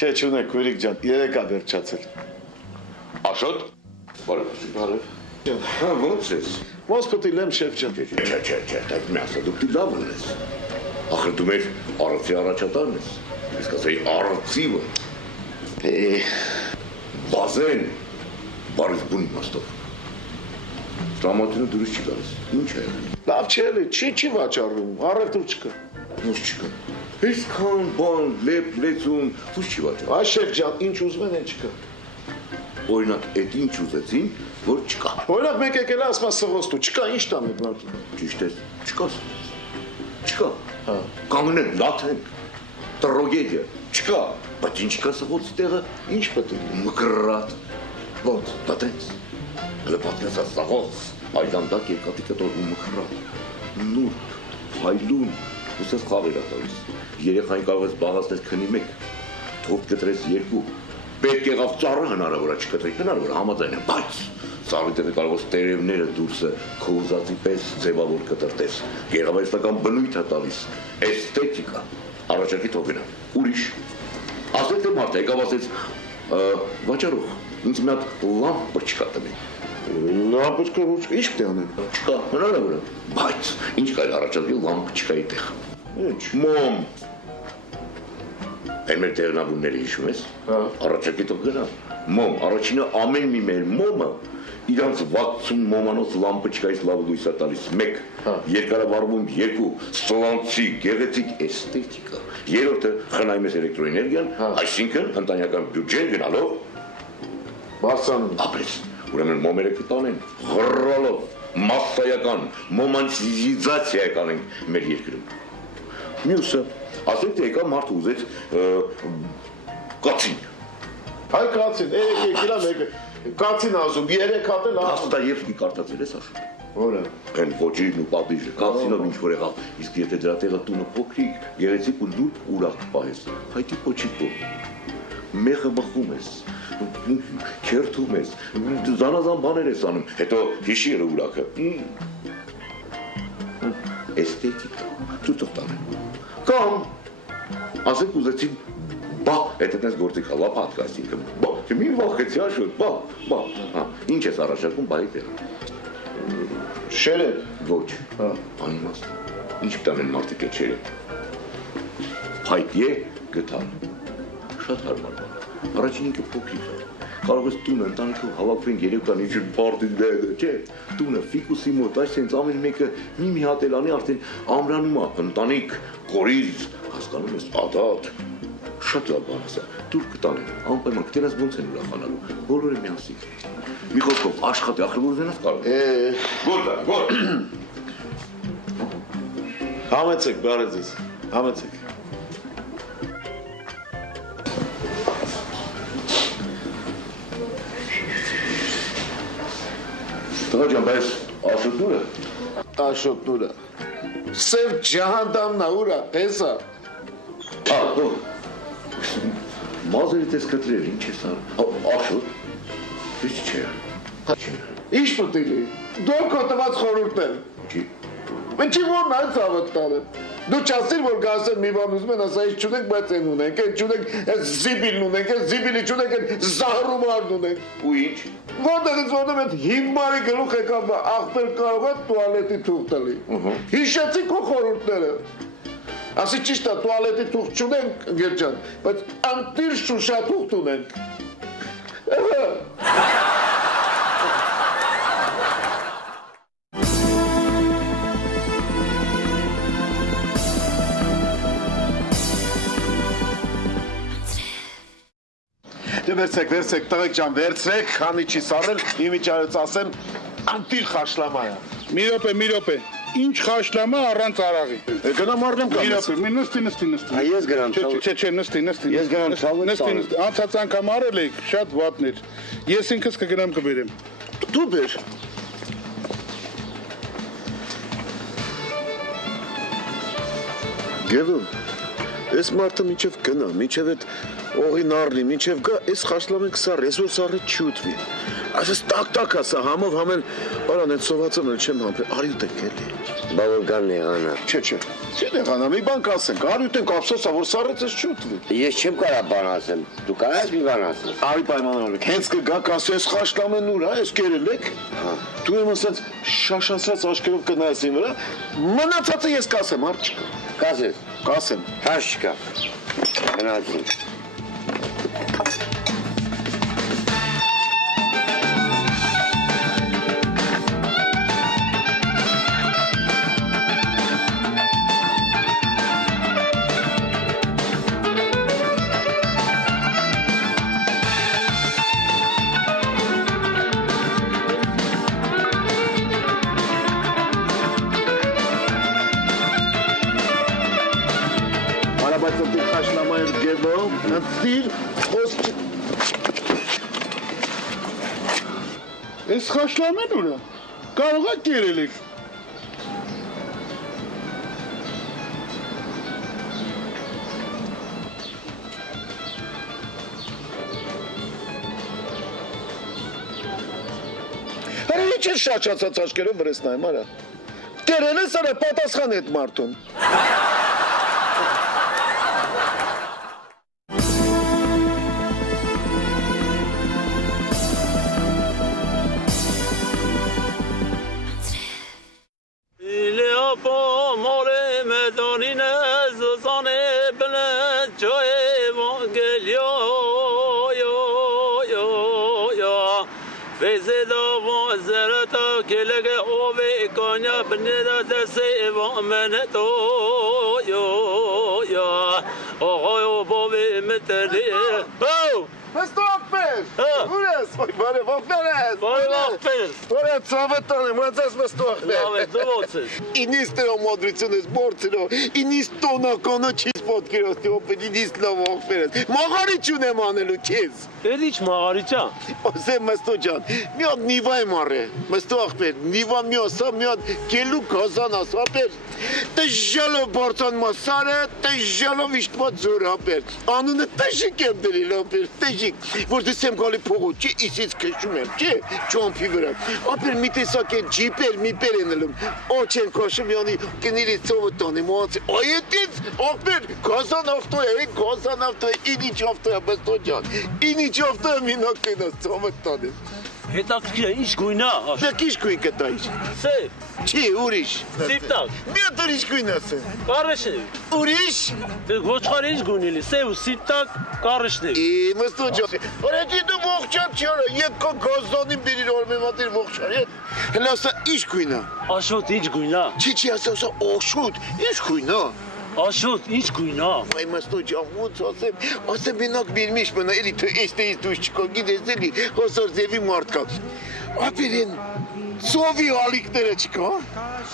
Չէ, չունեք, քույրիկ ջան, 3 է վերջացել։ Աշոտ։ Բարև։ Հա, ո՞նց ես։ Ոնց պտիլեմ, շեֆ ջան։ Չէ, դա մի ասա դու դու լավ ես։ Ախր դու մեր արծի առաջատարն ես։ Իսկ ասեի արծիվը։ Բազեն։ Բարի բուն իմաստով։ Տրամատինը դուրս չի գալիս։ Ինչ է։ Լավ չէ, չի վաճառում, առևտուր չկա։ Ոնց չկա։ Այսքան բան, լեցուն, ո՞նց չի վաճառում։ Այ շեֆ ջան, ինչ ուզում են, այն չկա։ Օրինակ, այդ ինչ ուզեցին, որ չկա։ Օրինակ մեկ եկել է ասում սղոստու, չկա, ինչ տանեք մարդու։ Ճիշտ է, չկա։ Չկա։ Հա։ Կանգնեն, լաթենք։ Տրոգեդիա, չկա։ Բայց ինչ կա սղոցի տեղը, Ինչ պտիլ։ մկրատ։ Ոնց։ Դա տենց։ Հələ պատկերացա սղոց, այլանդակ երկաթի կտորվում մկրատ։ Նուրբ, փայլուն, ուսես խաղեր է տալիս։ Երեխային կարող ես բաղացնել քնի մեկ, թոփ կտրես 2։ Պետք եղավ ծառը հնարավոր է չկտրի, հնարավոր է համաձայն է, բայց ծառի տեղը կարող ես տերևները դուրսը քո ուզածի պես ձևավոր կտրտես։ Գեղարվեստական բնույթ է տալիս, էսթետիկա, առաջարկի թողինը, ուրիշ։ Ասեց թե մարդ եկավ ասեց վաճառող, ինձ մի հատ լամպը չկա տվի։ Լամպը ոչ, ինչ պետք է անեմ։ Չկա, հնարավոր է, բայց ինչ կարելի առաջարկի լամպը չկա այդտեղ։ Ինչ։ Մոմ։ Այն մեր տեղնաբունները հիշում ես։ Առաջարկի տող գնա։ Մոմ, առաջինը ամեն մի մեր մոմը իրանց 60 մոմանոց լամպոչկայից լավ լույս է տալիս 1, երկարավառվում 2, սլանցի, գեղեցիկ էսթետիկա։ Երրորդը խնայում ես էլեկտրոէներգիան, այսինքն ընտանեկան բյուջեն գնալով Բարձրանում։ ապրես։ Ուրեմն մոմերը կտանեն, ղռալով, մասսայական, մոմանցիզացիա կանենք մեր երկրում։ Մյուսը, ասենք թե եկա մարդ ուզեց կացին։ Հայ կացին, եկիլա մեկը, կացին ասում, 3 հատ էլ ասում։ Դաստայևսկի կարդացել ես Աշոտ։ Որը։ Այն ոչիրն ու պատիժը, կացինով ինչ որ եղավ, իսկ եթե դրա տեղը տունը փոքրիկ, գեղեցիկ ու նուրբ ուրախ պահես, հայտի պոչիկով, մեղը բխում ես, քերթում ես, զանազան բաներ ես անում, հետո հիշի էր ուրախը։ Էսթետիկա, ծուծող տանեն։ Կամ, ասենք ուզեցին, բա, հետ էտնես գործիք հալա պատկասինքը, բա, մի վախեցի Աշոտ, բա, ինչ ես առաջարկում բայի տեղ։ Շերետ։ Ոչ, անիմաստ, ինչ պտանեն մարդիկ է չերետ։ Հայտի է գտալ, շատ հարմար բան, առաջին ինքը փոքրիկ է, կարող ես տունը ընտանիքով հավաքվեն երեկան ինչ-որ պարտի դեդը, չէ, տունը ֆիկուսի մոտ, այսինքն ամեն մեկը մի հատ էլ անի արդեն ամրանում է, ընտանիք, կորիզ, հասկանում ես, ադատ, շատ լավ բան ասա, դուր կտանեն, անպայման կտենաս ոնց են ուրախանալու, բոլորը միասին։ Մի խոսքով աշխատի, ախր որ ուզենաս կարող։ Գոր։ Համեցեք, բարև ձեզ, համեցեք։ Տղա ջան, բայց Աշոտնուրը։ Աշոտնուրը։ Սև ջահանդամն ուրա, պես է։ Մազերից ես կտրել, ինչ ես Աշոտ, ինչ չէ։ Ինչ պտիլի, դու քո տված խորհուրդն եմ։ Չի։ Ինչի որն այդ ցավդ տալը։ Դու չասիր որ գասեն մի բան ուզում են ասա ինչ չունենք, բայց այն ունենք, այն չունենք, այս զիբիլն ունենք, այս զիբիլի չունենք, այն զահրումարն ունենք։ Ու ինչ։ Որտեղից որտեղ այդ հիմարի գլուխ եկավ աղբեր կարող է տուալետի թուղթ տալի։ Հիշեցի քո խորհուրդները։ Ասի ճիշտ է, տուալետի թուղթ չունենք, ընկեր ջան, բայց անտիր շուշա թուղթ ունենք։ Դե վերցեք, տղեկ ջան, վերցրեք, քանի չի սառել, իմիջարից ասեմ, անտիր խաշլամա է։ Մի րոպե, ինչ խաշլամա առանց արաղի։ Գնամ առնեմ կամ։ Մի նստի։ Ես գնամ ցավը։ Չէ, նստի։ Ես գնամ ցավը։ Նստի։ Անցած անգամ արել եք, շատ վատներ։ Ես ինքս կգնամ կբերեմ։ Դու բեր։ Գևում, այս մարդը մինչև գնա, մինչև այդ օղին առնի, մինչև գա, այս խաշլամեն կսարի, ես որ սարը չի ուտվի։ Ասես տակ ասա համով համել արան այդ սովածը չեմ համբեր արյուտ եք էլի Բավոն կան եղանա Չէ Չէ եղանա մի բան կասենք արյուտ ենք ափսոսա որ սառեցես չուտվի Ես չեմ կարա բան ասեմ Դու կարաս մի բան ասես Արի պայմանավորեք հենց կգա կասես խաշտամեն ուր այս կերել եք Դու եմ ասած շաշացած աչքերով կնայես իմ վրա մնացածը ես կասեմ արջ Կասես կասեմ Հաշ չկա Գնացին Հարաբացատի խաշնամայր գևով նծիր խոսք Այս խաշլամեն ուրա կարող է կերել եք Հələ ինչ ես շաչացած աչքերով վրես նայում արա Կերել ես արա պատասխան էդ մարդուն Մստոպեր, ուր ես, բարև, ովներ ես, որ է ծավետան եմ, ոնց ես մստոպեր, ինիստ էո մոդրություն ես, բորցրո, ինիստ տոնակոնը չիս պոտկերոստի, օպեր, ինիստ լավ ովներ ես, մաղարիչ ունեմ անելու քեզ, Էլ ինչ մաղարիչա, ոսեմ մստո ջան, մի հատ նիվա եմ արը, մստո աղպեր, նիվա մի ասա, մի հատ գելու կազան ասա, ապեր, տժյալով բարձան մասարը, տժյալով իշտմատ զոր ապեր, անունը տժիկ եմ դրիլ ապեր, տժիկ, որ դսեմ գալի փողոց, չի իսից քշում եմ, չի, ճամփի վրա, ապեր մի տեսակ են ջիպեր, միպեր են ելում, օչ են քաշում յանի կնիրից ծովը տանի, մոացի, այետից, ապեր, գազան ավտո է, գազան ավտո է, ինիչ ավտո է, մստո ջան, ինիչ ավտո է մինակ կենաս ծովը տանի, հետաքրքիր է, ինչ գույնա, դեք ինչ գույն կտայիշ, սև, չի, ուրիշ, սիպտակ, մի հատ ուրիշ գույն ասեմ, կարշնի, ուրիշ, ոչխարի ինչ գույնիլի, սև ու սիպտակ, կարշնի, մստո ջան, որեդի դու ողջան չյորա, եկ կո գազանին բիրիր օրմեմատիր ողջան, հելա ասա ինչ գույնա, աշոտ ինչ գույնա, չի ասա օշուտ, ինչ գույնա, աշոտ ինչ գույնա, Ay măstă ți-am asem bine bilmiş bana eli este dușco gidezeli o să zevi martka. Aferin. Sovi aliktere çıka.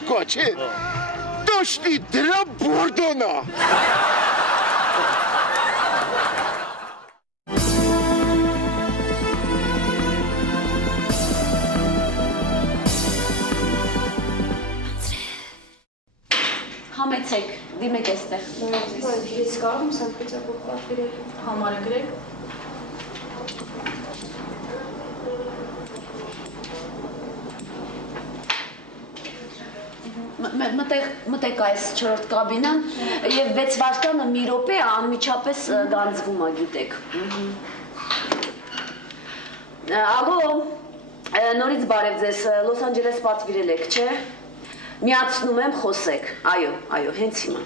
Kaçı? Doşti dra bordona. Համեցեք, դիմեք էստեղ։ Ես կարող եմ սանկպետերբուրգ պատվիրել։ Համարը գրեք։ Մտեք այս 4-րդ կաբինան եւ 6 վայրկյանը մի րոպե անմիջապես գանձվում է, գիտեք։ Ալո, նորից բարև ձեզ, Լոս Անջելես պատվիրել եք, չէ՞։ Միացնում եմ, խոսեք, այո, հենց հիմա։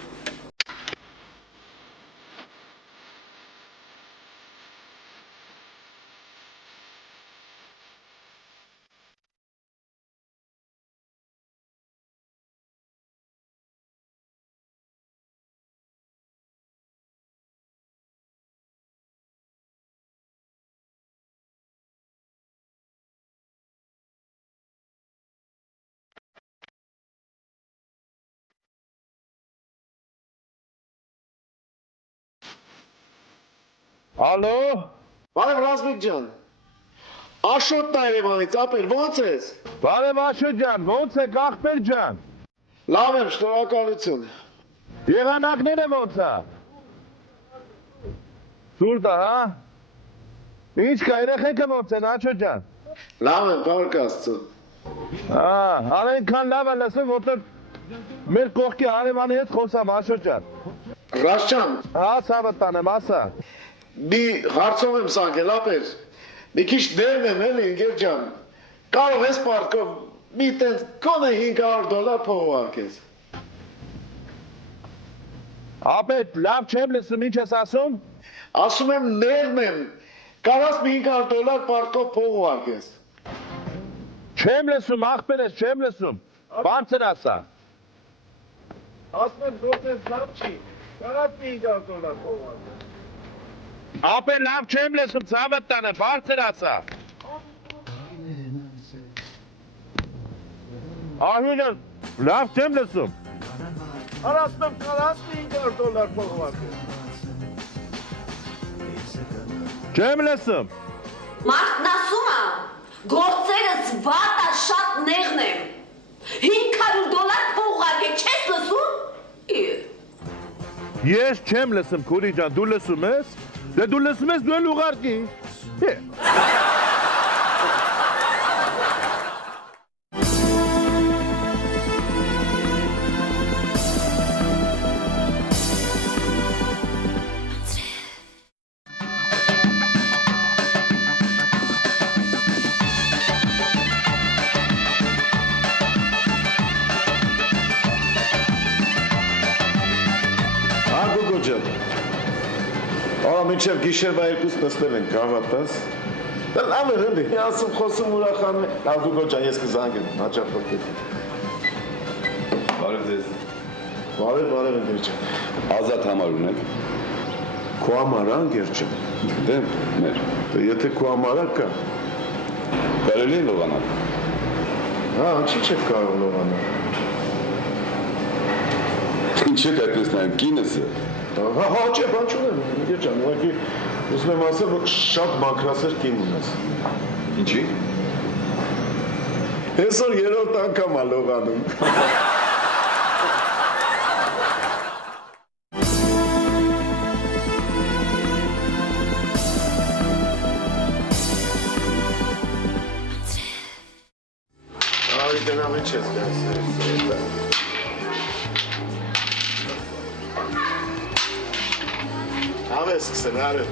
Ալո Բարև Ռազմիկ ջան։ Աշոտն է Երևանից, ապեր, ո՞նց ես։ Բարև Աշոտ ջան ո՞նց եք ախպեր ջան Լավ եմ, շնորհակալություն։ Եղանակները ո՞նց է Սուրտ է հա Ինչ կա երեխեքը ո՞նց են Աշոտ ջան Լավ եմ, բարք Աստծո։ Այնքան լավ է լսում, որտեղ մեր կողքի հարևանի հետ խոսամ Աշոջան։ Ռաշճան, Ասա տանեմ, ասա։ մի հարցով եմ սանգել, ապեր։ Մի քիչ դերն եմ էլի, ընկեր ջան։ Կարող ես պարկով մի տենց կոնե $500 փող ուղարկես։ Ապետ, լավ չեմ լսում, ինչ ես ասում։ Ասում եմ ներն եմ, կարաս մի $500 պարկով փող ուղարկես։ Չեմ լսում, աղբերես, չեմ լսում։ Բարձր ասա։ Ասում եմ գործես լավ չի, կարաս մի $500 փող ուղարկես։ Ապե լավ չեմ լսում, ցավդ տանը, բարձր ասա։ Ահյուջան, լավ չեմ լսում։ Ասում եմ կարաս մի $500 փող ուղարկես։ Չեմ լսում։ Մարդն ասում է, գործերս վատա շատ նեղն եմ։ $500 փող ուղարկեք, չես լսում։ Ես չեմ լսում, քուրի ջան, դու լսում ես։ Դե դու լսում ես, դու էլ ուղարկի։ Ագուգո ջան։ Ահա մինչև գիշերվա 2-ը նստել ենք, հավատաս։ Դա լավ է, հնդի, ասում խոսում ուրախանում է։ Ագուգո ջան, ես կզանգեմ, հաճախորդի։ Բարև ձեզ։ Բարև, ընկեր ջան։ Ազատ համար ունեք։ Քո համարա, ընկեր ջան։ Դե մեր։ Դե եթե քո համարա կա։ Կարելի է լողանալ։ Հա, ինչի՞ չեք կարող լողանալ։ Ինչ եք այդպես նայում, կինս է։ Հա, չէ, բան չունեմ, ընկեր ջան, ուղղակի ուզում եմ ասել, որ շատ մաքրասեր կին ունես։ Ինչի։ Այսօր երրորդ անգամ է լողանում։ Արի դրամ ինչ ես գալիս։ Հավես սկսեն, արը։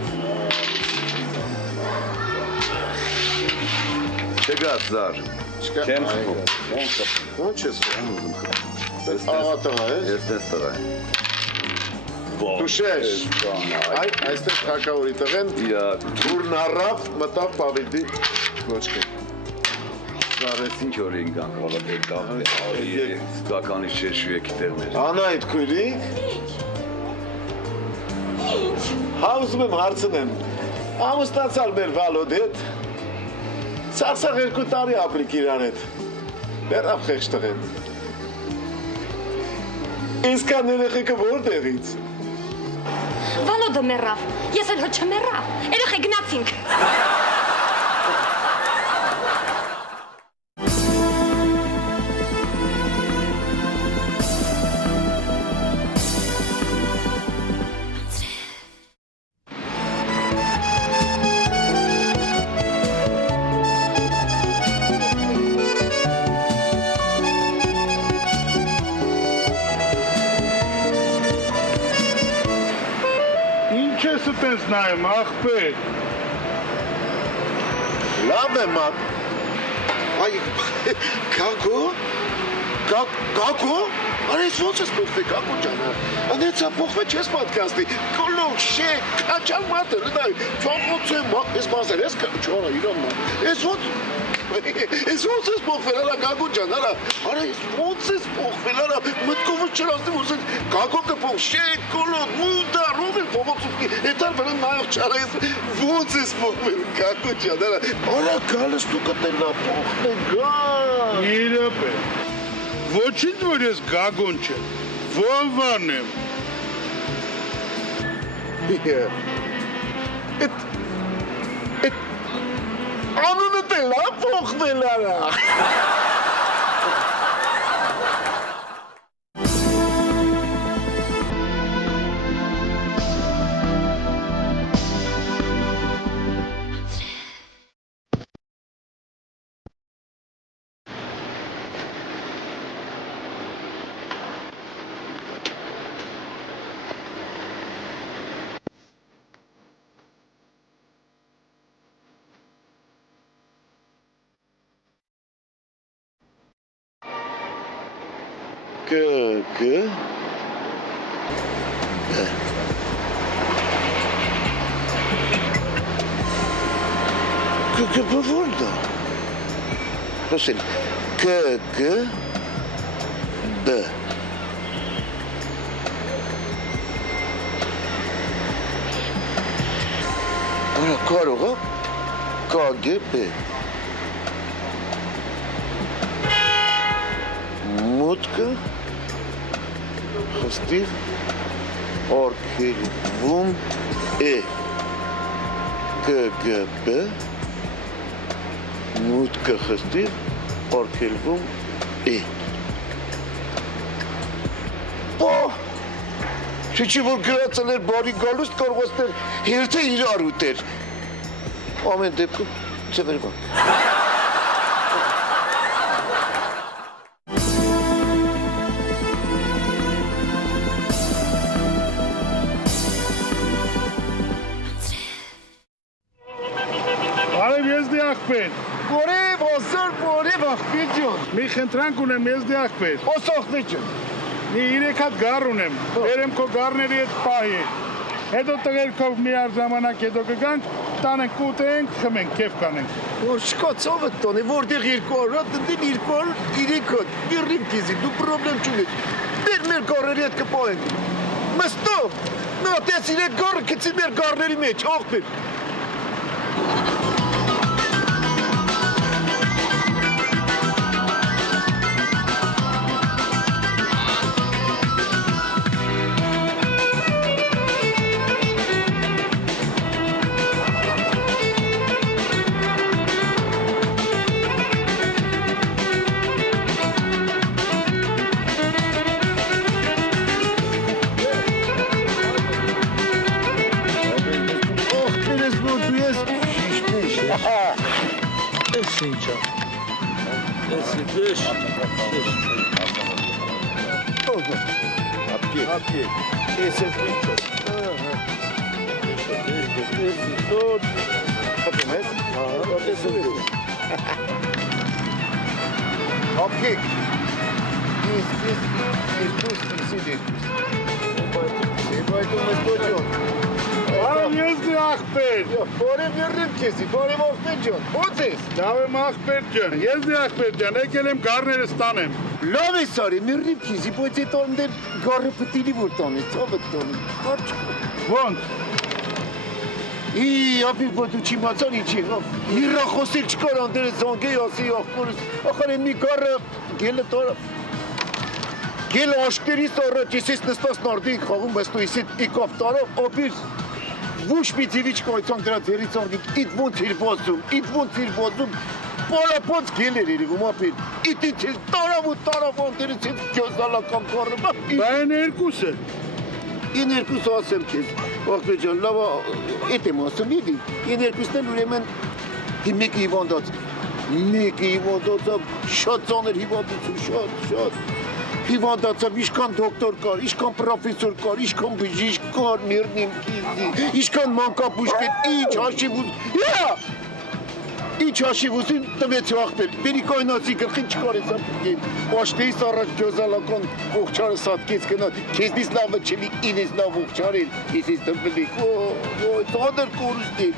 Չգաց զար։ Չեմ խփում։ Ո՞նց ես խփում։ Աղա տղա ես։ Ես դες տղա եմ։ Դու շեշ։ Այստեղ թակավորի տղեն դուրն առավ, մտավ պավիդի ոչկե։ Զարես ինչ օրին կան խալատել կաղը, սկականի շեշու եք տեղներ։ Անայդ քույրիկ։ Հա ուզում եմ հարցնեմ, ամուսնացալ մեր Վալոդ հետ, սարսաղ 2 տարի ապրիկ իրար հետ, բերավ խեղջ տղեն։ Իսկան երեխեքը որտեղից։ Վալոդը մեռավ, ես էլ հո չմեռա, երեխե գնացինք։ Ինչ ես այդպես նայում, աղբեր։ Լավ եմ ատ։ Այ, կագո? Կագո? Արես ոնց ես պոխվի, կագո ջանա։ Անեցա պոխվի չես պատկաստի։ Կոլող, շեք, կաչալ մատը, լդայ, չողոց եմ, ես բազեր, ես չորա, իրան մատ։ Ես ոնց ես պոխվել, արա, կագո ջան, արա, ես ոնց ես պոխվել, արա, մտքովը չրաստիմ ուզեն, կագո կպող, շեք, կոլող, մուդա, ռով են փողոցուվկի,ետար վրան նայող չարա, ես ոնց ես պոխվել, կագո ջան, արա, գալս դու կտենա պոխն է, գան։ Իրապ է։ Ոչինչ որ ես գագոն չեմ, Վովան եմ։ Անունը տելա պոխվել արա։ Որն է։ Լսեն, B Արա կարող է KGB Մուտքը խստիվ արգելվում է KGB Մուտքը խստիվ արգելվում է Չի որ գրածել էր բարի գալուստ կարողացներ հերթը իրար ուտեր ամեն դեպքում ձևերվա Արև եզդի աղբեր, Որև ասար որև աղբեր ջոն մի խնդրանք ունեմ եզդի աղբեր, Ոս աղբեր ջոն մի 3 հատ գար ունեմ, վերեմ քո գարների հետ պահի, հետո տղերքով մի առ ժամանակ հետո կգանք, տանենք ուտենք, խմենք, կեվ կանենք։ Որ շկացով է տոնի, որտեղ 200 տնտին 203 հատ, բիրրիմ կիզի, դու պրոբլեմ չունես, մեր գարների հետ կպահենք, մստո, նա տես 3 գարը կծի մեր գարների մեջ, աղբեր Էս ինչա։ Էսի դեշ։ Ապկի, ես եմ ինչա Էսի դոտ։ Հապում ես? Ատես եմ դու Ապկի Ես դուս իսի դեքուս Եբայտում ես դոջոն Արև եզդի աղբեր, Որև երրիմ կեսի, որև աղբեր ջոն, ո՞ց ես? լավ եմ աղբեր ջան, եզդի աղբեր ջան, եկել եմ գարներս տանեմ։ Լավ ես արի, մերրիմ կեսի, բայց էտ անդեր գարը պտիլի որ տանես, ծով էտ տանի, կարճ Ոնց, ապիկ բա դու չիմացար ինչի, հիրա խոսել չկար անդերը զանգեի ասի աղբորս, ախար են մի գարը գելը տարա, գելը աշտերից առաջ ես ես նստաս նարդին խաղում, բայց դու ես իկավ տարավ, ապիր Ոչ մի ձևիչ կայցան դրա ձերից արդիկ, իտ ոնց իր ոզում, պարապոնց գելեր երևում ապիր, իտ ինձ տարավ անդերից հետ գյոզալական կարը, բա են երկուսը, Ին երկուս ասեմ կեզ, աղբեր ջան, լավ էտ եմ ասում իդի, ին երկուսն էլ ուրեմն մեկը հիվանդացավ, շատ ծանր հիվանդություն, շատ Հիվանդացավ, իշքան դոկտոր կար, իշքան պրոֆեսոր կար, իշքան բժիշկ կար, միրնիմ կիզի, իշքան մանկապուշ կետ, ինչ հաշիվուսին տվեց աղբեր, բերի կայնացի գլխին չկարեց ապգեն, աշտեիս առաջ գյոզալական ողջարը սատկեց գնա, կեզնից լավը չլի, ինից լավ ողջարին, իսիս տվլիկ, ծանր կորուստիմ,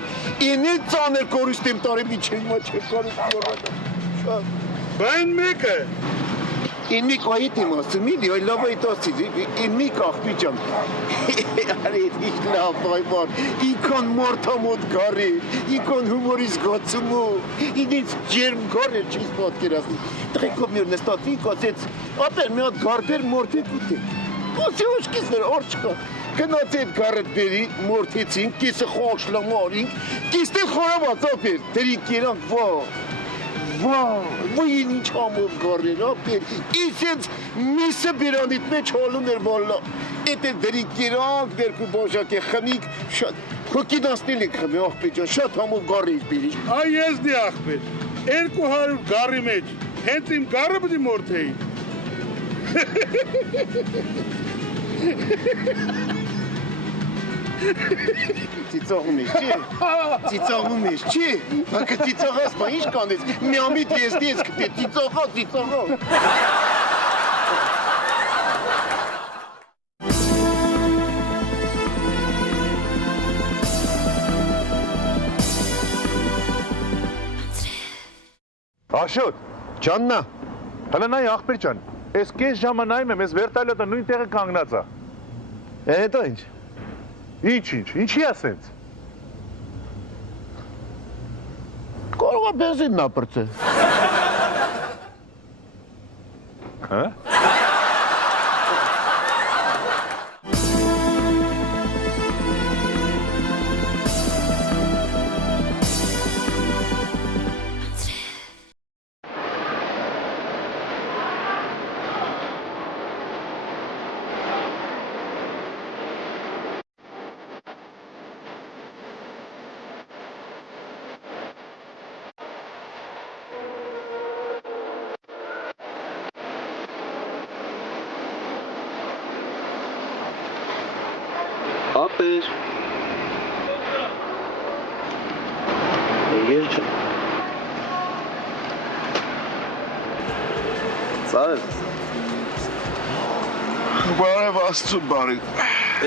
ինից ծանր կորուստիմ տարի միջև մա չև կարուս բա են մեկը, Ին մի կայիտ իմ ասում իդի, այ լավ այդ ասիդ, ին մի կաղբի ճամ, արի ինչ լավ այվար, ինքան մարդամոտ գարի, ինքան հումորից գացումու, ինից ջերմ գար էր չիս պատկերասնի, տղեկով մյուր նստատվի կացեց, ապեր մի հատ գարբեր մորդետ ուտեք, ասի ոչքիս վեր արջկա, գնաց այդ գարըտ բերի, մորդեցինք, կիսը խոշլամարինք, կիստ էլ խորաված ապեր, դրինք երանք Վայ ինչ ամով գարներ ապեր, իսենց միսը բիրանիտ մեջ հոլում էր վալլա, էտ է դրիկ երանք, դերկու բաժակ է խմիք, շատ, հոգի դասնել եք խմի աղբեր ջան, շատ ամով գարներ բերի։ այ եզդի աղբեր, 200 գարի մեջ, հենց իմ գարը բդի մորդեի։ Ծիծաղում ես, չի, բակը ծիծաղաս, բա ինչ կանես, մի ամիտ եզդի ես կտե, ծիծաղա։ Աշոտ, ջաննա։ Հələ նայ ախպեր ջան, այս կես ժամը նայում եմ, այս վերտալյոտը նույն տեղը կանգնած է։ Հետո ինչ։ Ինչի է սենց։ Կարող է բենզինն ապրծել։ Հա։ Ապեր։ Եկել չէ։ Ծարև։ Բարև Աստծո բարի։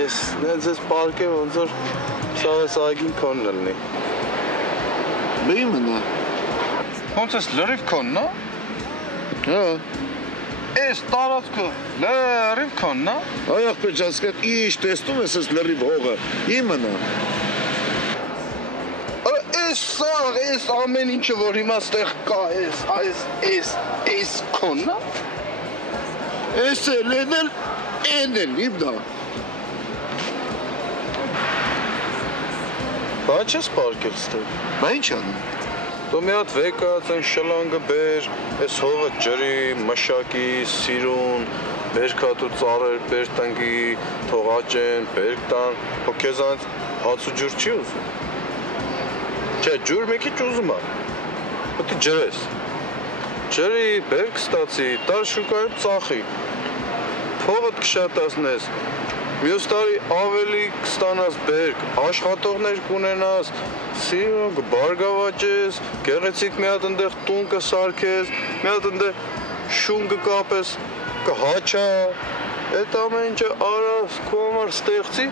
Ես նենց ես պարկե ոնց որ սաղես այգին քոնն լնի։ Բի մնա։ Ոնց ես լրիվ քոնն, նա։ Հա։ Ես տարածքը լրիվ քոնն, նա։ Այ ախպեր ջան, սկատ ինչ տեսնում ես այս լրիվ հողը։ Իմն է։ Այս ամեն ինչը որ հիմա ստեղ կա, այս քոնն, նա։ Այս էլ էնել, իմն է։ Բա չես պարկել ստեղ։ Բա ինչ անում։ Դու մի հատ վեկած են շլանգը բեր, այս հողը ջրի, մշակի, սիրուն, բերքատու ծառեր, բեր տնգի, թողաճեն, բերք տան, հո քեզանց հաց ու ջուր չի ուզում։ Չէ, ջուր մի քիչ ուզում է, հոտի ջրես։ Ջրի, բերք ստացի, տար շուկայում ծախի, փողդ կշատացնես, մյուս տարի ավելի կստանաս բերք, աշխատողներ կունենաս, սիրուն կբարգավաճես, գեղեցիկ մի հատ ընդեղ տուն կսարքես, մի հատ ընդեղ շուն կկապես, կհաչա, այդ ամեն ինչը արաս, քո համար ստեղծի,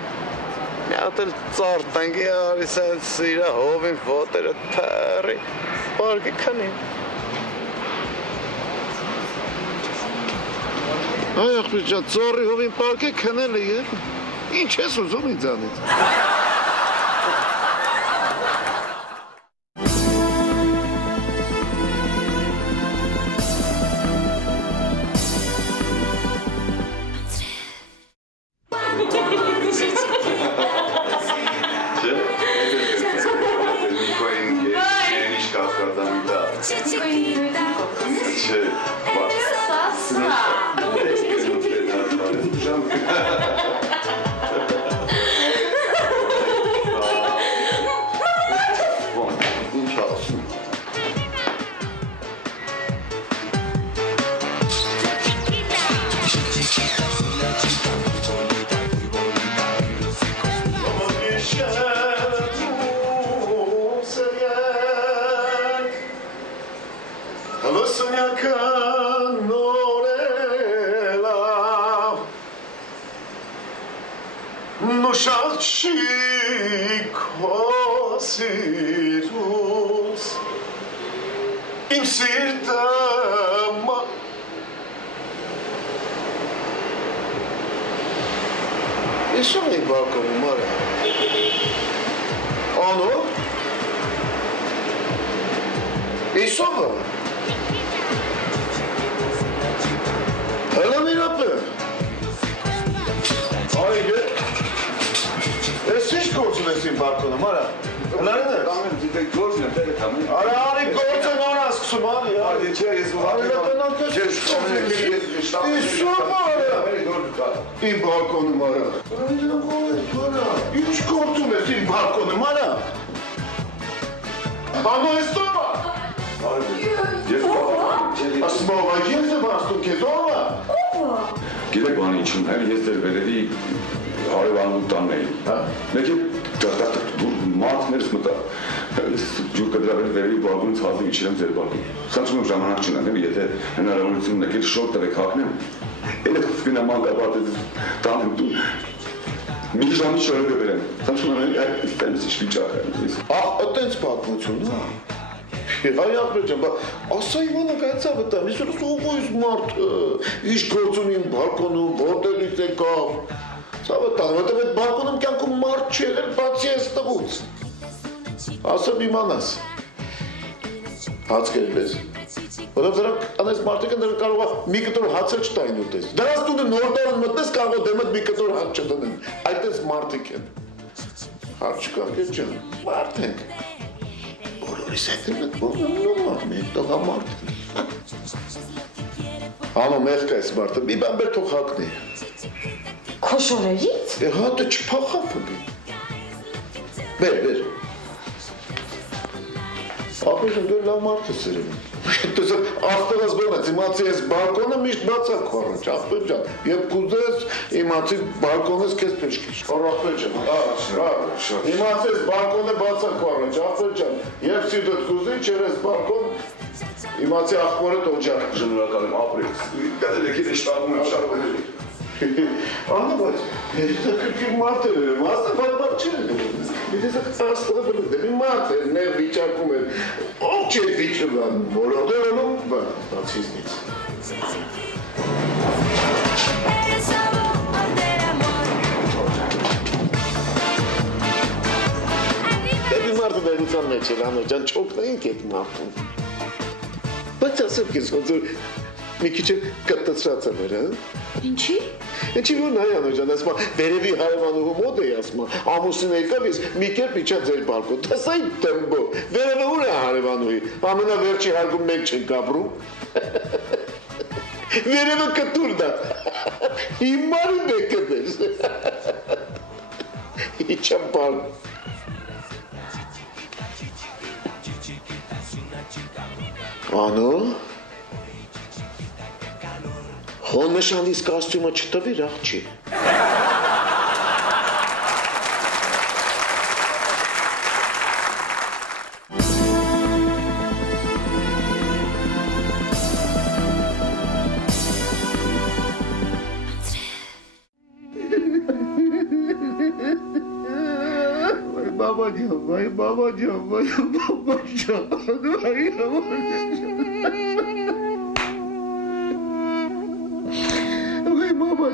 մի հատ էլ ծառ տնգի արի սենց սիրա հովին ոտերը թարի, պարկի քնին։ Այ ախպեր ջան, ծառի հովին պարկե քնել է եւ ինչ ես ուզում ինձանից։ Իմ սիրտը Ես ով էի բարկոնում արա Անո Ես ով է Հելա մի ռապ է Այգե Ես ինչ գործում ես իմ բարկոնում արա Հլարին ես Կամեն դիտեք գործն է տերը կամեն Արա արի գործը նոր ասկսում արի Արդի չէ ես Իմ բարկոնում արա Ինչ գործում ես իմ բարկոնում արա Բանո ես տոմա Ասում ով ես եմ աստում կեզ ով է Գիտեք բանի ինչում եմ ես դեր վերևի հարևանու տանն էի Մեկ է մարդներս մտա ջուր կդրավել վերևի բարգունից հազիվ իչրեմ ձեր բարգուն Խանչում եմ ժամանակ չնանեմ եթե հնարավորությունն եկել շորտ տվեք հաղնեմ Էլ է գնամ անկապատեց տանեմ տուն Մի ժամի շորը կբերեմ Խանչում եմ այստենց ինչ վիճակ եմ Ահ, ոտենց պատմություն, հա Հայ աղբերջան, բա ասա Իվանը կայցա վտամ, ես ուրս ուղույս մարդ, իշ գործունին բալկոնում, ոտելից եկավ, սա վտամ, վտամ այդ բալկոնում կյանքում մարդ չի եղել, բացի ես տղուց, ասեմ իմանաս, հաց կերպես, որով դրանք անես մարդիկը դրանք կարող է մի կտոր հացը չտային ուտես, դրանց տունը նոր դարան մտնես կարող է դեմդ մի կտոր հաց չտնեն, այդպես մարդիկ են, հարդ չկա գերջան, մարդ ենք, բոլորիս հետում էտ բոլորնում է, մենք տղամարդ ենք, Անո մեղ կա ես մարդը, մի բան բեր թող հակնի, Քոշորերից։ հատը չպախավ հգի, բեր, ապեշն դեր լավ մարդ է սերեմ, Ախտեղս բոնեց, իմացի ես բալկոնը միշտ բացակ խոռնչ, ախպեր ջան, և կուզես իմացի բալկոնես կես պեշկիշ, ախպեր ջան, իմացի ես բալկոնը բացակ խոռնչ, ախպեր ջան, և սիդոտ կուզի, չեր ես բալկոն, իմացի ախպորը տոջար։ Ժնորակալ եմ ապրեց, դել եկել է շտարում եմ շարվել Անը բայց, հետաքրքիր մարդ էր երեմ, աստը բար չէր երեմ, ես աստղը բլուտ եմ, մարդ էր, ներ վիճակում էր, ով չէր վիճում, որոդեր ոլում, բացիզնից։ Դեպի մարդը բերնության մեջ էր, անոր ջան, չոքնայինք էտ մարդում։ Բայց ասեմ կեզ, ոնց մի քիչ կտծրած եմ էր, Ինչի։ Ինչի որ նայ անոր ջան, ասма վերևի հարևանուհու մոտ է ասма, ամուսինը եկավ ես մի կերպ իջա ձեր բալկոն, տեսա իմ տեմբո, վերևը ուր է հարևանուհի, ամենավերջի հարգում մենք չենք ապրում, վերևը կտուր դա, հիմարի մեկը դես, իջամ բալկ, Անո, Հոն նշանիս կաստյումը չտվիր, աղջի։ Վայ բաբա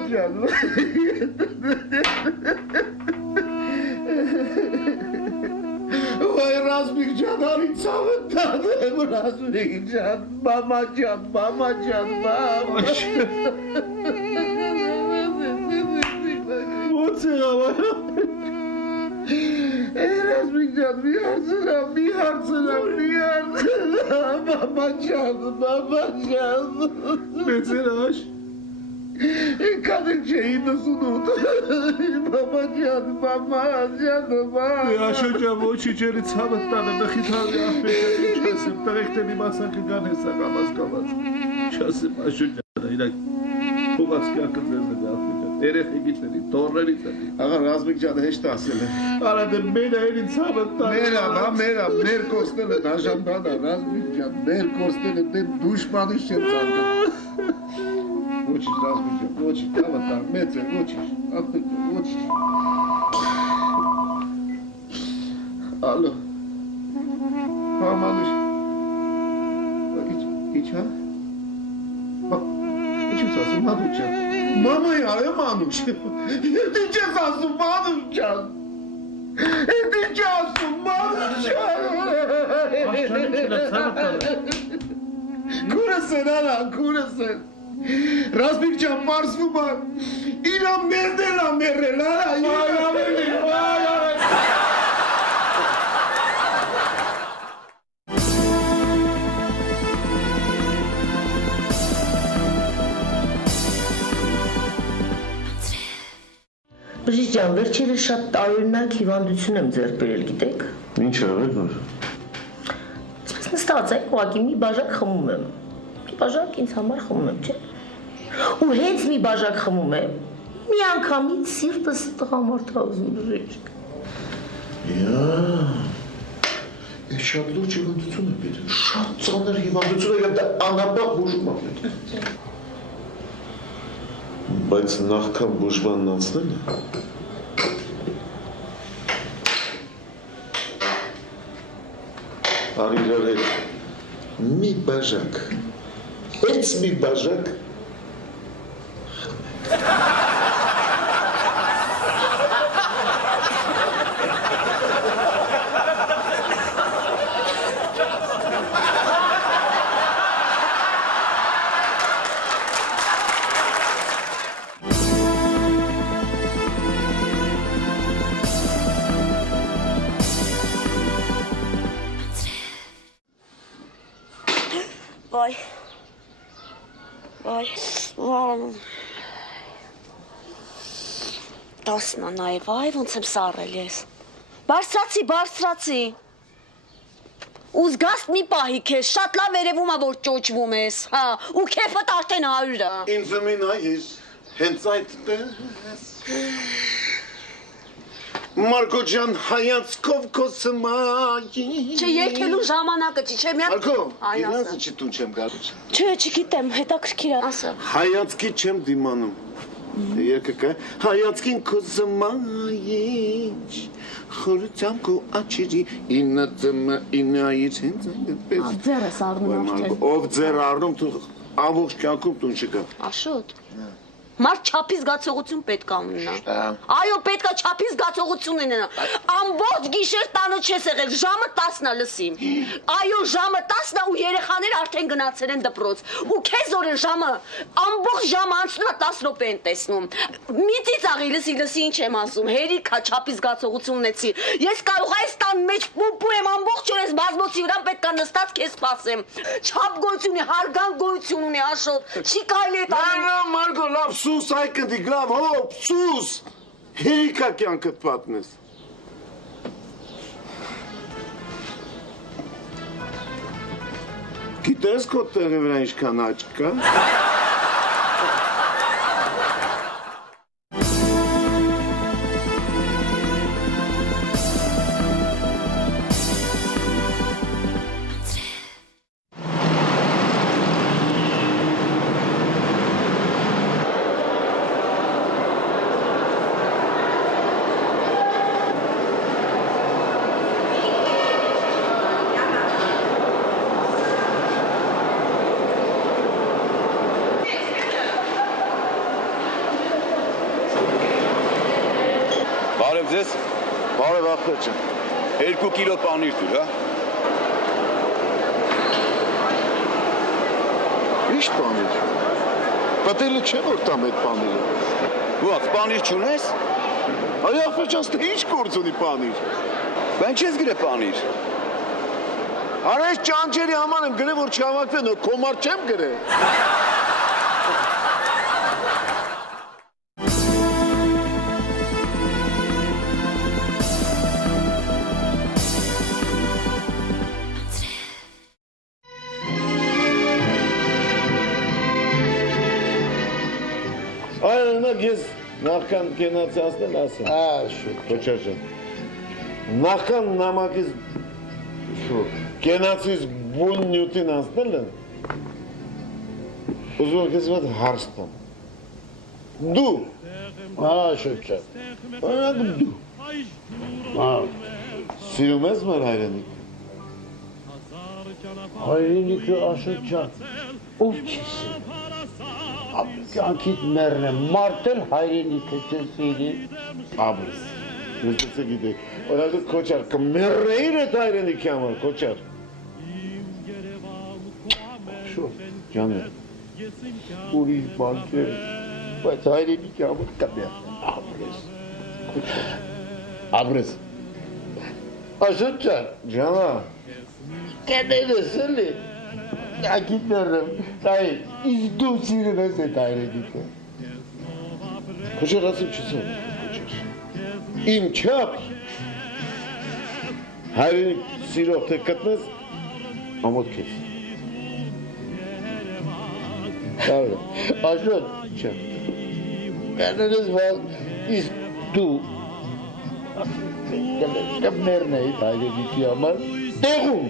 ջան, Vay Razmik Can arayacağım tadım Razmik Can, mama Can. What's up? Razmik Can bir harcına, mama Can. Mesela aç. Kadın şeyini sunuldu. Baba canım. Yaşayacağım o çiçeği çabıttanı mekhitarı ahmetleri çasım. Terekten imasan ki ganesa kamaz. Çasım aşıcağına inak. Bu baskı akıllarını da ahmetler. Erek gitmedi, torları gitmedi. Ağa Razmik Can'ı hiç tahsili. Aradım beni elin çabıttanı. Mera, Merkos'ta Najambada Razmik Can. Merkos'ta de düşman işe zandı. Очень разбудил, очень, там, метр, очень. Алло. Маnuş. İç ha? Bak, içim Manuçcan. Mama ya Manuş. Edeceğiz asın Manuçcan. Başkanım şöyle çabıttanı. Kurasın. Razmik Can Mars'ı var. İlan merre la. Բժիշկ վերջերս շատ տարօրինակ հիվանդություն եմ ձեռք բերել, գիտեք։ Ինչ արել որ։ Այսպես նստած եմ, ուղղակի մի բաժակ խմում եմ։ Մի բաժակ ինձ համար խմում եմ, չէ՞։ Ու հենց մի բաժակ խմում եմ, մի անգամից սիրտս տղամարդ է ուզում բժիշկ։ Ես շատ լուրջ հիվանդություն եմ բերել, շատ ծանր հիվանդություն եմ, դա անապահ բուժում եմ։ Բայց նախքան բուժմանն անցնելը արի իրար հետ բաժակ, հենց մի բաժակ Վայ, տասնա նայ, վայ, ոնց եմ սառել ես, բարձրացի, ու զգաստ մի պահի քեզ, շատ լավ երևում ա, որ ճոճվում ես, հա, ու քեֆդ արդեն 100 ա, ինձ մի նայիր, հենց այդտեղ Մարկո ջան, հայացքով քո սմայի չէ, երկելու ժամանակը չի, չէ, միակ Մարկո, իրանց չի տուն չեմ գալուց Չէ, չգիտեմ, հետաքրքիր ա, ասա Հայացքի չեմ դիմանում Երկը հայացքին քո սմայի Խորությամբ քո աչերի ինը ծմը ինայից հենց այդպես Ձեր ես առնում արդեն Ով ձեր առնում, դու ամբողջ կյանքում տուն չգա Աշոտ Մարդ չափի զգացողություն պետք է ունենա։ Այո, պետք է չափի զգացողություն ունենա։ Ամբողջ գիշեր տանը չես եղել, ժամը 10-ն է լսի։ Այո, ժամը 10-ն է ու երեխաները արդեն գնացել են դպրոց։ Ու քեզ օրը ժամը ամբողջ ժամը անցնում է 10 րոպե են տեսնում։ Մի ծիծաղի լսի ինչ եմ ասում։ Հերիք է չափի զգացողություն ունեցի։ Ես կարող այս տան մեջ պուպու եմ ամբողջ օրես բազմոցի վրա պետք է նստած քեզ սպասեմ։ Չափ գոյություն ունի, հարգան գոյություն ունի, Աշոտ։ Չի կարելի այդ Մարգո, Մարգո, լավ Սուս այկնդի գրավ, հոպ, սուս, հերիկա կյանքդ պատնես։ Գիտես քո տեղի վրա ինչքան աչք կա։ Բարև ձեզ, Բարև ախպեր ջան։ 2 կիլո պանիր տուր, հա։ Ինչ պանիր։ Պատելը չէ որ տամ այդ պանիրը։ Ո՞ց պանիր չունես։ Այ ախպեր ջան, ստե ինչ գործ ունի պանիր։ Բան չես գրե պանիր։ Արա այս ճանճերի համար եմ գրե որ չհավաքվեն, կոմար չեմ գրե։ Այրնակ ես նախքան կենացի ասնեն ասեմ։ Շուտ, Քոչար ջան։ Նախքան նամակից կենացից բուն նյութին ասնել են, ուզում եմ քեզ մոտ հարց տամ։ Դու։ Շուտ ջան։ Օրինակ դու։ Սիրում ես մեր հայրենիք։ Հայրենիքը Աշոտ ջան, ով չի սիրում։ Կյանքիդ մերն է, մարդել հայրենիքը չսիրի։ Աբրս, ես դեցե գիտեք, օրինակ Քոչար, կմերեիր այդ հայրենիքի համար, Քոչար։ Շուտ, Ջանը, ուրիշ բան չէ, բայց հայրենիքի համար կմերն աբրես։ Քոչար, Աբրս, Աշոտ ջան, Ջանա, կներես էլի, կյանքիդ մերն է, այ, իսկ դու սիրում ես այդ հայրենիքը։ Քոչար ասում չսեմ, Քոչար։ Իմ չափ հայրենիք սիրող թե կտնես, ամոթ քեզ։ Աշոտ ջան, կներես բան, իսկ դու կմերն էի հայրենիքի համար, տեղում։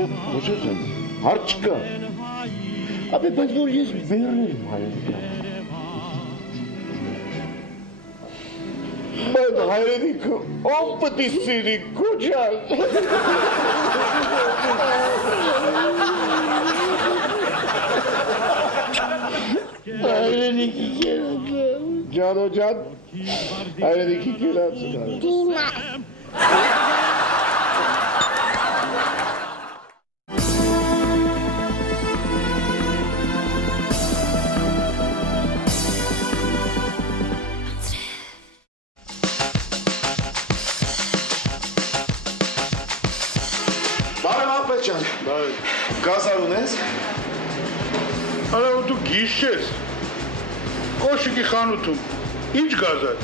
Քոչար ջան, հարց չկա։ Ապե բայց որ ես մերն եմ հայրենիքի համար։ Բայց հայրենիքը ով պետք է սիրի, Քոչար։ Հայրենիքի կերածը, ջանո ջան, հայրենիքի կերածը։ Դիմա։ Բարև աղբետ ջան, գազար ունես։ Արա ու դու գիշես, կոշիկի խանութում, ինչ գազար։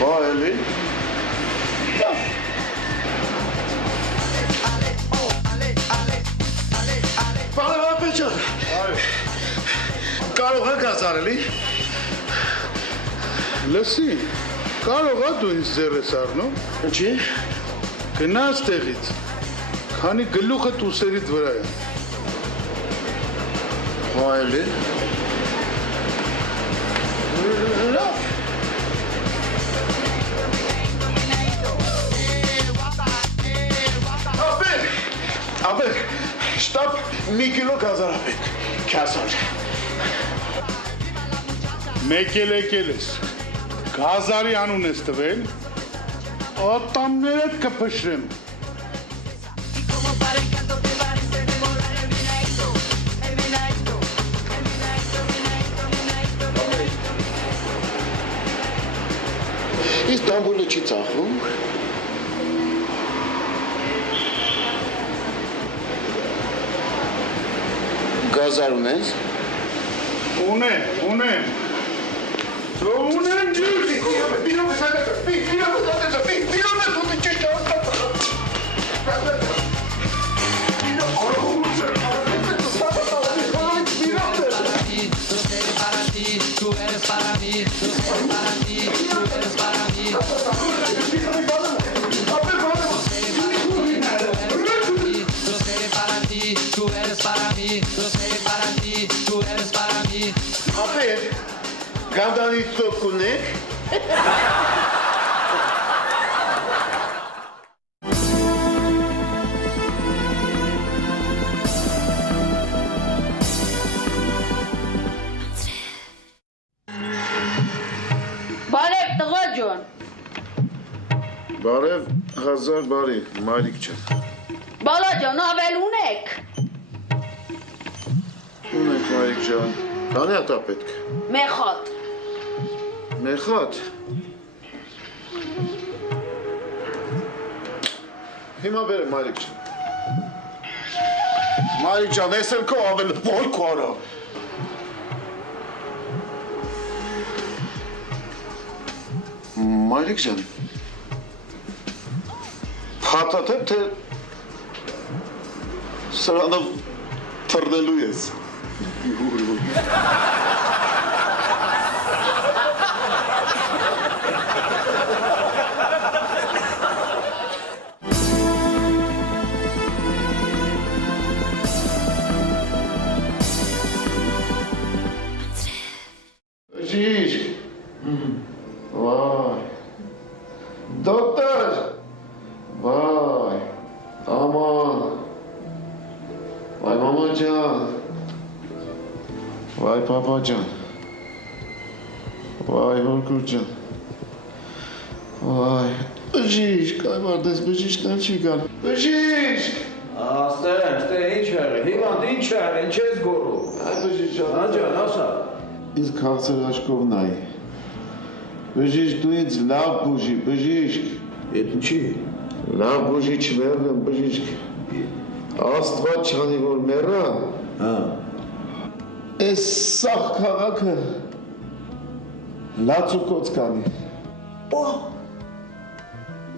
Հա, էլի։ Բարև աղբետ ջան, կարող է գազար էլի։ Լսի, կարող է դու ինձ ձեռ ես առնում, Ինչի։ գնա ստեղից, քանի գլուխը ուսերիդ վրա է։ Հա, էլի։ Լավ։ Ապեք, շտապ մի կիլո գազար ապեք, քյասար։ Մեկ էլ եկել ես, գազարի անուն ես տվել, ատամներդ կփշրեմ։ Իստանբուլը չի ծախում։ Գազար ունես։ Ունեմ։ Ունեմ ջուրի։ Գանդանից ծոք ունեք։ Բարև տղա ջան։ Բարև, հազար բարի, մայրիկ ջան։ Բալա ջան, ավել ունեք։ Ունեք մայրիկ ջան։ Քանի հատ է պետք։ Մեխատ։ Մեխատ։ Հիմա բերեմ մայրիկ ջան։ Մայրիկ ջան, ես էլ քո ավել ոյ քորա։ Մայրիկ ջան, փաթաթ թե սրանով թռնելու ես։ Ժիշկ, վայ, դոկտոր, վայ, աման, վայ մամա ջան, վայ պապա ջան, վայ հորգուր ջան, վայ, բժիշկ, այվարդես բժիշկն չի գան, բժիշկ, Աստեղ, ինչ եղել, հիվանդ, ինչ եղել, ինչ ես գորում։ այ բժիշկ ջան, Աջան, ասա։ ինձ քաղցր աշկով նայ, բժիշկ դու ինձ լավ բուժի, բժիշկ, Ետ ինչի։ լավ բուժի չմերնեմ, բժիշկ, աստված չանի որ մեռա, Այս սաղ քաղաքը լացուկոց կանի։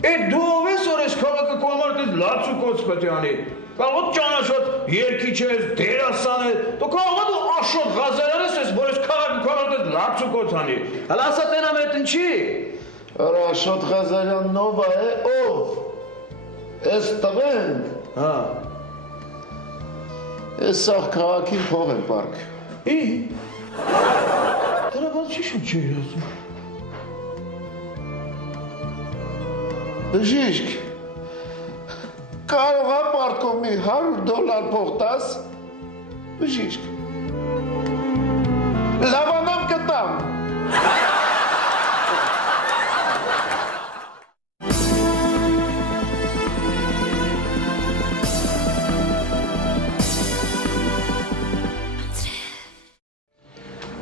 Դու ով ես որ ես քաղաքը քո համար դες լացուկոց պետք է անի։ Կարող ճանաչած երկիչ ես, դերասան ես, դու կարող ես Աշոտ Ղազարյան ես, որ ես քաղաքը քո համար դες լացուկոց անի։ Հələ ասա տենամ այդ ինչի։ Արա Աշոտ Ղազարյան նովա է, ով։ Այս տղեն։ Հա։ Այս սաղ քաղաքին փող են պարկ։ Դրա բան չի շուտ չի ասում։ Բժիշկ, կարող է պարտքով մի $100 փող տաս, Բժիշկ։ Լավանամ կտամ։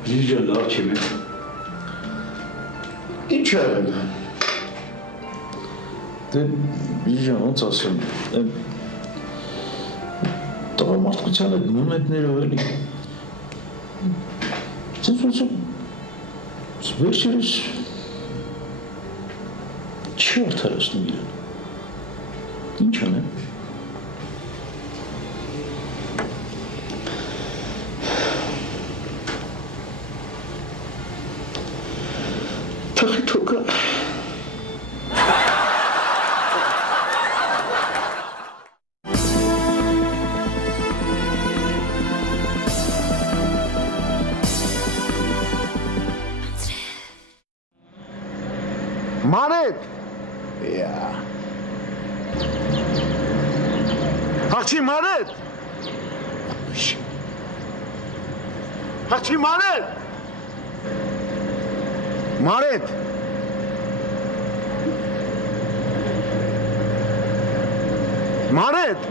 Բժիշկ լավ չի մեր։ Ինչ են։ Դե բժիշկ ոնց ասեմ։ Տղամարդկության այդ մոմենտներով էլի։ Ցույց վերջերս չի արդարացնում իրեն։ Ինչ անեմ։ Թախի թոկա։ Մանետ։ Հաղչի մանետ։ Հաղչի մանետ։ Մանետ։ Մանետ։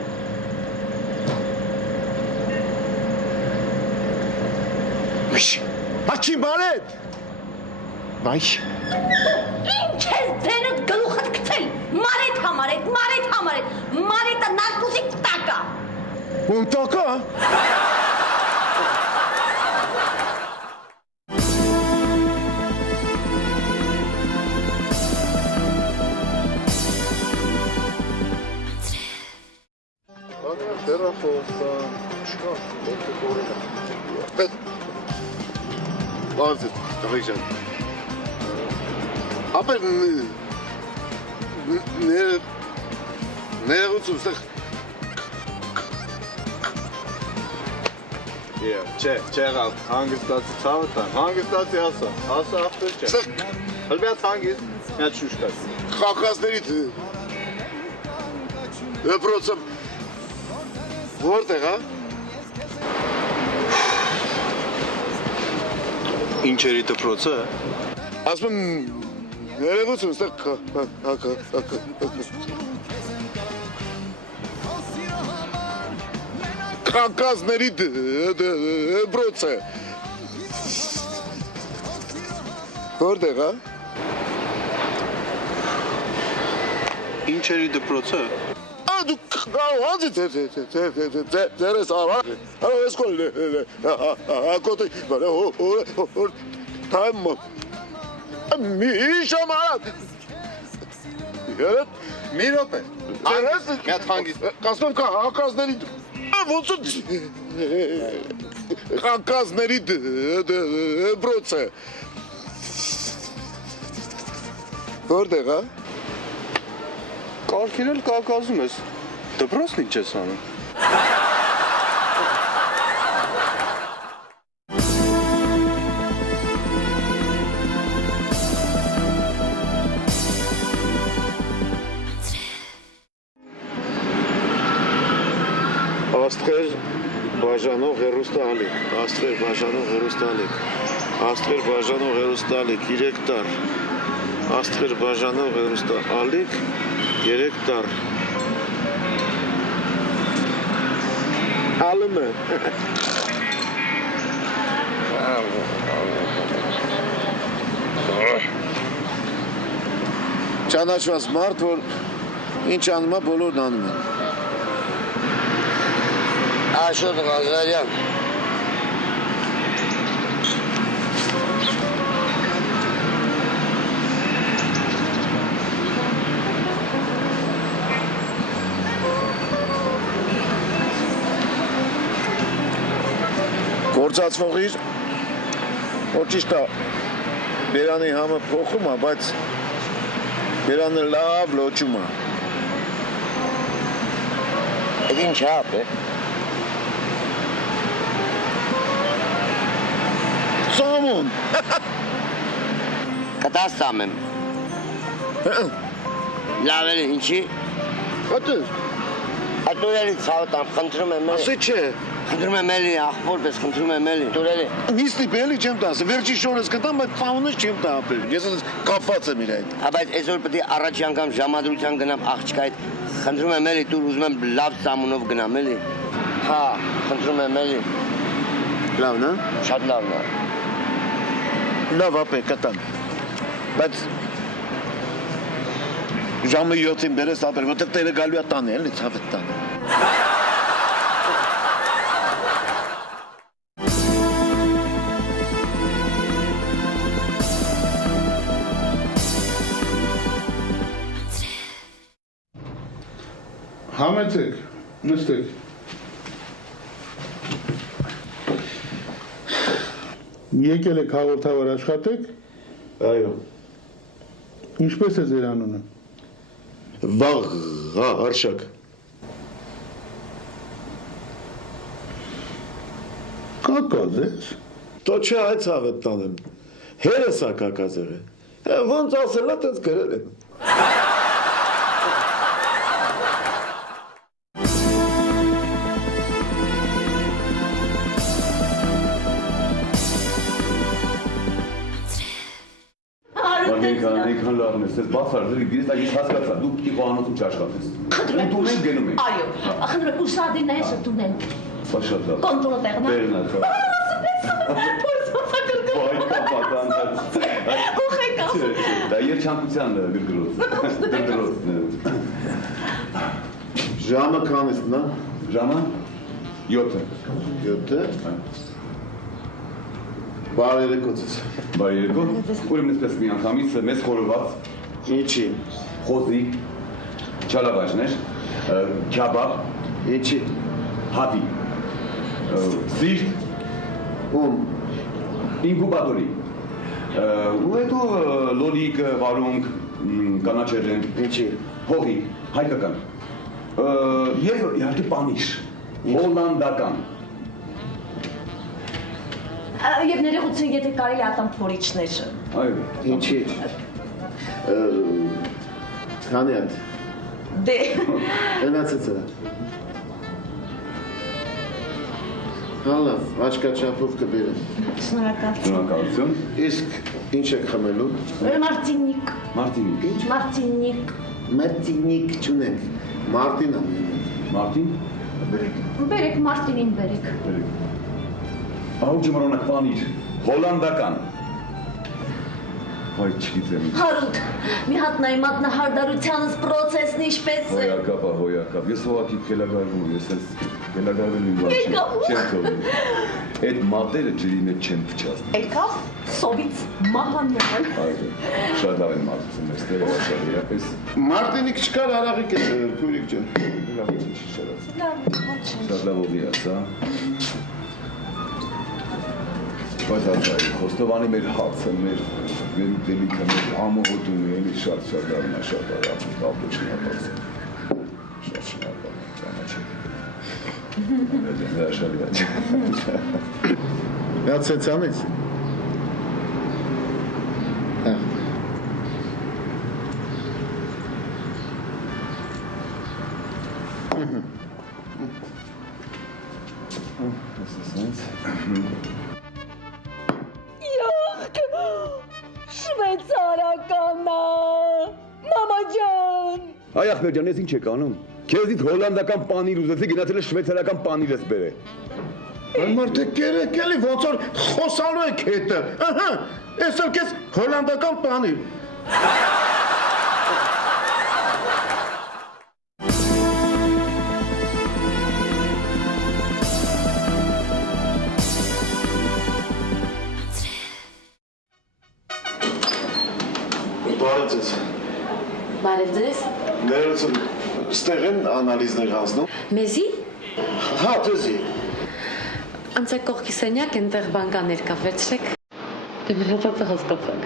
Հաղչի մանետ։ Բայ։ Ինչ ես ձենդ գլուխդ գցել, մարետ համարետ, մարետը նարկուսի տակա։ Ում տակա։ Ո՞նց է, ջան։ Ապա ներողություն, ստեղ Չէ, եղավ, հանգստացի ցավը տան, հանգստացի ասա ախպեր չէ։ Հլբյաց հանգիստ, մի հատ շուշ կաց։ Խաղկազներից դպրոցը որտեղ, հա։ Ինչերի դպրոցը։ Ասում ներողություն, ստեղ խաղկազների դպրոցը որտեղ, հա։ Ինչերի դպրոցը։ Դու ոնց ձեր ես արար, էսկոլ ակոտի թայմ մի շամարատ Մի րոպե։ Միատ հանգիստ։ Կասնում կա հակազների ոնց հակազների դպրոց է որտեղ, հա։ Կարգերել կակազում ես, դպրոցն ինչ ես անում։ Աստղեր բաժանող հեռուստաալիք, աստղեր բաժանող հեռուստաալիք, աստղեր բաժանող հեռուստաալիք 3 տար, աստղեր բաժանող հեռուստաալիք 3 տար։ Ալում է։ Ճանաչված մարդ, որ ինչ անում է, բոլորն անում են։ Աշոտ Ղազարյան։ Գործածվողիր, որ ճիշտ է, բերանի համը փոխում է, բայց բերանը լավ լոճում է։ Այդ ինչ հապ է։ Սամուն։ Կտաս սամեմ։ Լավ էլ ինչի։ Հատը։ Տուրելի ցավտամ, խնդրում եմ էլի։ Ասի չէ։ Խնդրում եմ էլի, ախորպես խնդրում եմ էլի։ Տուրելի։ Նիստի բելի չեմ տաս, վերջի շորս կտամ, բայց ծանունս չեմ տա ապել։ Ես ես կապված եմ իր այդ։ Բայց այսօր պետք է առաջի անգամ ժամադրության գնամ աղջկա հետ։ Խնդրում եմ էլի, դուր ուզում եմ լավ ծամունով գնամ էլի։ Հա, խնդրում եմ էլի։ Լավն է։ Շատ լավն է։ Լավ ապե կտամ։ Բայց ժամը 7-ին բերես ապեր, որտեղ տերը գալու է տանը, էլի ցավդ տանը։ Համեցեք, նստեք։ Եկել եք հաղորդավար աշխատեք։ Այո։ Ինչպես է ձեր անունը։ Վաղ, հա, Արշակ։ Կակազ ես։ Տո չէ այդ ցավդ տանեմ։ Հերս է կակազ եղել։ Ոնց ասելա, տենց գրել եմ։ Այնքան լավն ես, ես բացար դրի բիրես, այդ ես հասկացա, դու պիտի խոհանոցում չաշխատես։ Դու ես գնում ես։ Այո, խնդրում եմ ուսադիրն է շտում եմ։ Շատ լավ։ Կոնտրոլը տեղն է։ Տեղն է։ Դա երջանկության գրգռոց։ Ժամը քանիսն է։ Ժամը 7-ը։ 7-ը։ Բարերեկոց։ Բարերեկո։ Ուրեմն այսպես մի անգամից մեզ խորոված։ Ինչի։ Խոզի, չալավաշներ, քյաբաբ, Ինչի։ հատի, սիրտ, ինկուբատորի, ու հետո լոլիկ, վարունգ, կանաչերեն, Ինչի։ հողի, հայկական, և իհարկե պանիշ, հոլանդական, Եվ ներողություն, եթե կարելի ատամ փորիչներ։ այո, Ինչի։ Քանի այդ։ Դե։ Գնացած է։ Հալավ, աչքաչափով կբերեմ։ շնորհակալություն, Իսկ ինչ եք խմելու։ Մարտինիկ։ Մարտինիկ, ինչ, Մարտինիկ։ Մարտինիկ չունենք։ Մարտին ամեն։ Մարտին, Բերեք Մարտինին բերեք։ ահու ջմարանակ պանիր, հոլանդական, հայ չգիտեմ, Հարութ, մի հատ նայ մատնահարդարությանս պրոցեսն ինչպես է։ հոյակապ, ես հողակի կելագարվում, ես ես կելագարվել իմ վարչին, չեմ թողում, այդ մատերը ջրի մեջ չեն փչացնում։ Եկավ սովից մահանյալ։ Այո, շատ լավ են մարդուցում ես, տերը վաշար, իրապես, Մարտինիկ չկար արաղիկ է, քույրիկ ջան։ լավ է չի շարած, Լավ, ոչ։ շատ լավ ողի ասա, բայց ասայի, խոստովանի մեր հացը, մեր դելիքը, մեր ամոհոտումը, էլի շատ լավն է, շատ արավ, ապո շնապած, շատ շնապած, ճանաչեք, հրաշալի է, Նա ցեցանից։ Հա։ Շվեյցարականա, մամա ջան։ Այ ախպեր ջան, ես ինչ եք անում, քեզից հոլանդական պանիր ուզեցի, գնացել ես շվեյցարական պանիր ես բերել։ Այն մարդը կերեք էլի, ոնց որ խոսալու եք հետը։ Ահա, ես էլ կես հոլանդական պանիր։ Բարև ձեզ։ Բարև ձեզ։ Ներողություն, ստեղ են անալիզներ հանձնում։ Մեզի։ Հա, ձեզի։ Անցեք կողքի սենյակ, այնտեղ բանկաներ կա, վերցրեք։ Դե մնացածը հասկացաք։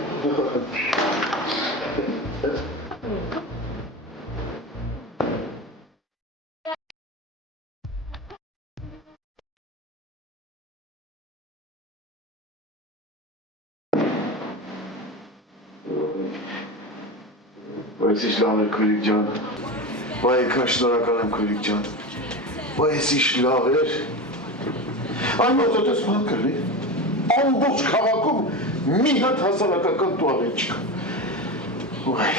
Բայց ինչ լավ է քույրիկ ջան։ Բայ, քաշ շնորհակալ եմ քույրիկ ջան։ Բայց իշ լավ էր։ Այնպես դες բան կլի։ Ամբողջ քաղաքում մի հատ հասարակական տուալետ չկա։ Ուայ։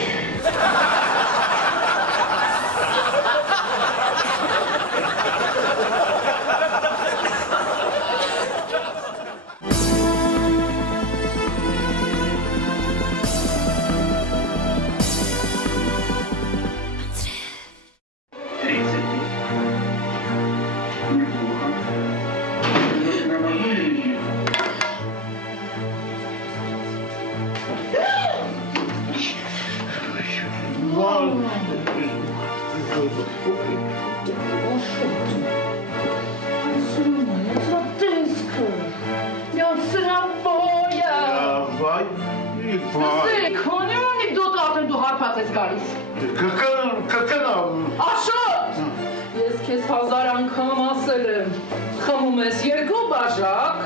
Ես քեզ 1000 անգամ ասել եմ, խմում ես 2 բաժակ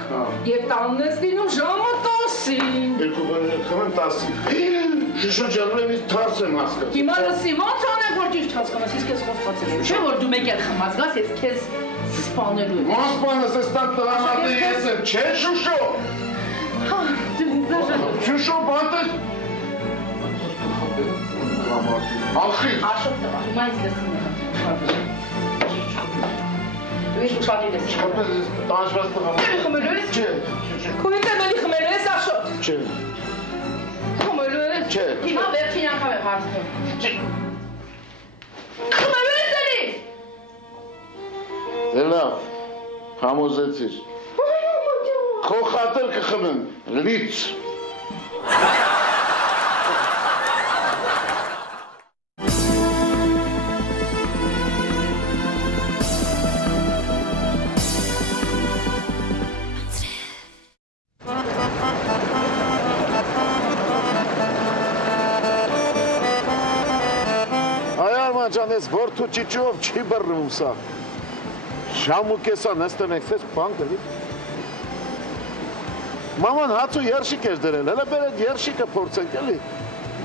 եւ տանն ես լինում ժամը 10-ին։ 2 բաժակ խմեմ 10-ին։ Շշոջանում եմ ինձ թարս եմ հասկացել։ Հիմա լսի, ոնց անեմ, որ ճիշտ հասկանաս, ես քեզ խոստացել եմ։ Չէ՞ որ դու մեկ էլ խմած գաս, ես քեզ սպանելու եմ։ Ոնց սպանես, ես տան տղամարդը ես եմ, չէ՞ Շուշո։ Հա, դու ինձ Շուշո, բանտես։ Ախի։ Աշոտ տղա, հիմա ինձ լսում եմ։ Դու ես պատիվ ես։ Որպես ես տանջված տղամարդ։ Խմելու ես։ Չէ։ Քույն տեմելի խմելու ես Աշոտ։ Չէ։ Խմելու ես։ Չէ։ Հիմա վերջին անգամ եմ հարցնում։ Չէ։ Խմելու ես էլի։ Լավ, համոզեցիր։ Քո խաթր կխմեմ, լից։ Ջանես որդու ճիճով չի բռնում սա։ Ժամ ու կեսա նստեն եկսես բան կլի։ Մաման հաց ու երշիկ էր դրել, հələ բեր այդ երշիկը փորձենք էլի։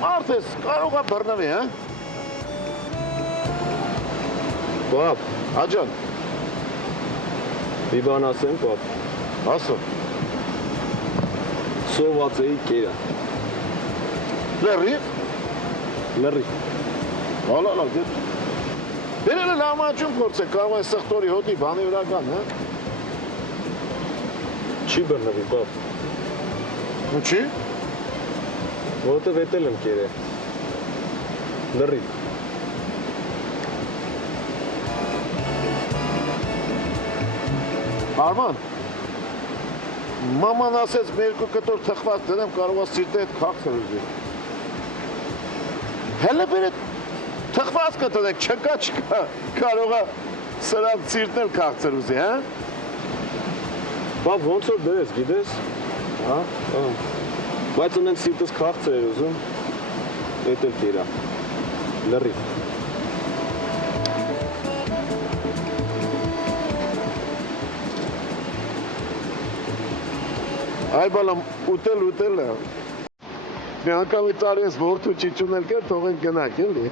Մարդ ես կարող է բռնվի, հա։ Պապ, Աջան, մի բան ասեմ, պապ։ ասո։ Սոված էի կերա։ Լրիվ։ Լրիվ։ Հալա, դեպ։ Բերել էլ համաճուն փորձեք, կարող է սխտորի հոտի բանի վրա կան, հա։ Չի բռնվի, պապ։ Ինչի։ Որովհետև էտել եմ կերե։ Լրիվ։ Արման, մաման ասեց մի 2 կտոր թխված դնեմ, կարող է սիրտը հետ քաղցր ուզի։ Հələ բեր այդ թխված կտրեք, չկա, կարող է սրանց սիրտն էլ քաղցր ուզի, հա։ Պապ, ոնց որ դրես, գիտես, հա, բայց ունենք սիրտս քաղցր էր ուզում, էտ էլ կերա, լրիվ։ Այ բալամ, ուտել է։ Մի անգամի տարի ես որդու ճիճուն էլ կեր, թող են գնակ, էլի։